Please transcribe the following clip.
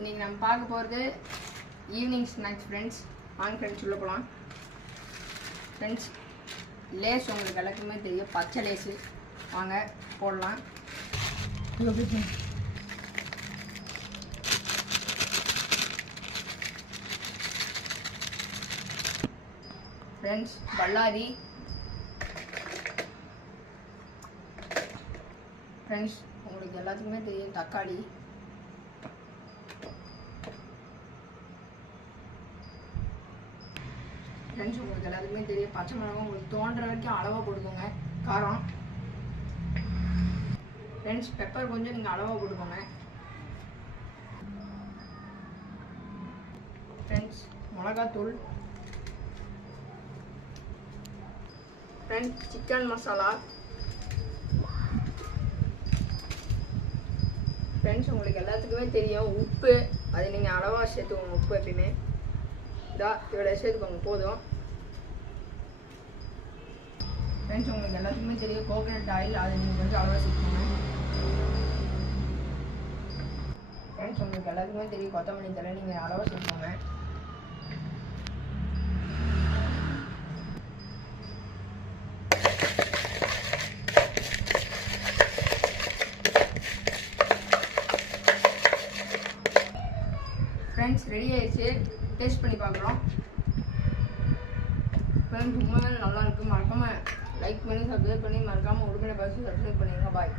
இன்றைக்கி நம்ம பார்க்க போகிறது ஈவினிங் ஸ்நாக்ஸ் ஃப்ரெண்ட்ஸ். வாங்க ஃப்ரெண்ட்ஸ் உள்ள போகலாம். ஃப்ரெண்ட்ஸ், லேஸ் உங்களுக்கு எல்லாத்துக்குமே தெரியும், பச்சை லேஸு. வாங்க போடலாம். ஃப்ரெண்ட்ஸ், பல்லாரி. ஃப்ரெண்ட்ஸ், உங்களுக்கு எல்லாத்துக்குமே தெரியும், தக்காளி. ஃப்ரெண்ட்ஸ், உங்களுக்கு எல்லாத்துக்குமே தெரியும், பச்சை மிளகாய் உங்களுக்கு தோன்ற வரைக்கும் அளவாக போட்டுக்கோங்க. காரம் ஃப்ரெண்ட்ஸ், பெப்பர் கொஞ்சம் நீங்கள் அளவாக போட்டுக்கோங்க. ஃப்ரெண்ட்ஸ், மிளகாத்தூள். Friends, chicken masala. ஃப்ரெண்ட்ஸ், உங்களுக்கு எல்லாத்துக்குமே தெரியும், உப்பு. அது நீங்கள் அளவாக சேர்த்துக்கோங்க. உப்பு எப்பயுமே இவ்வளோ சேர்த்துக்கோங்க, போதும். ஃப்ரெண்ட்ஸ், உங்களுக்கு எல்லாத்துக்குமே தெரியும், கோகனட் ஆயில். அது நீங்கள் கொஞ்சம் அளவாக சேர்த்துக்கோங்க. ஃப்ரெண்ட்ஸ், உங்களுக்கு எல்லாத்துக்குமே தெரியும், கொத்தமல்லி தழை நீங்கள் அளவாக சேர்த்துக்கோங்க. ஃப்ரெண்ட்ஸ், ரெடி ஆயிடுச்சு. டேஸ்ட் பண்ணி பார்க்குறோம். ஃப்ரெண்ட்ஸ், உண்மையிலே நல்லா இருக்குது. மறக்காமல் லைக் பண்ணி சப்ஸ்கிரைப் பண்ணி மறக்காமல் உடனே பார்த்து சப்ஸ்கிரைப் பண்ணிடுங்க. பாய்.